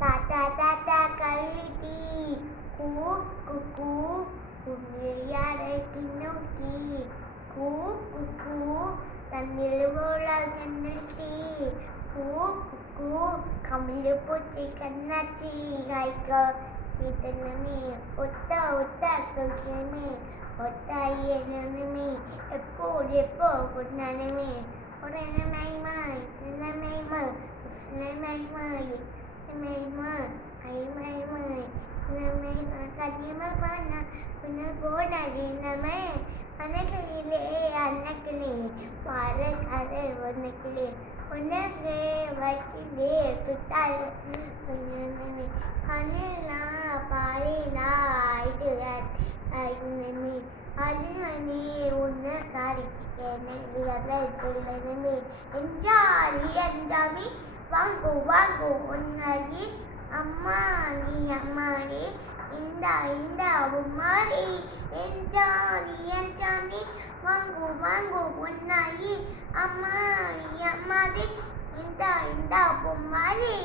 તાતા તાતા કરી દી કુ કુકુ കുഞ്ഞിയാടെ കിന്നുക്കി കൂ കുക്കു തന്നിൽ പോളകന്നു ശ്രീ കൂ കുക്കു കമ്മിൽ പൊച്ചി കണ്ണാച്ചി കൈക്കോ കിട്ടുന്നമേ ഒത്ത ഒത്ത സുഖമേ ഒത്തായിരമേ എപ്പോഴും എപ്പോ കൊണ്ടാനമേ ഉടനെ നൈമായി നന്നായി ഉസ്നമായി மாய் நன்மை மாய் நன்மை மாய் ஐ மை மாய் நன்மை கனிமமான புன போடாதே நமே அன்னைக்கிலே அன்னைக்கிலே பால ஒன்னைக்கிலே உனக்கு வச்சிலே சுத்தால் கண்ணிலா பாலிலா இது ஐநமே அதுனே உன்ன காரி எனக்கு சொல்லணுமே எஞ்சாலி எஞ்சாமி வாங்கு வாங்கு. உன்னடி அம்மாடி அம்மாடி. இந்த இந்த உம்மாடி. என்றாடி என்றாடி வாங்கு வாங்கு. உன்னாடி அம்மாடி அம்மாடி. இந்த இந்த பொம்மாடி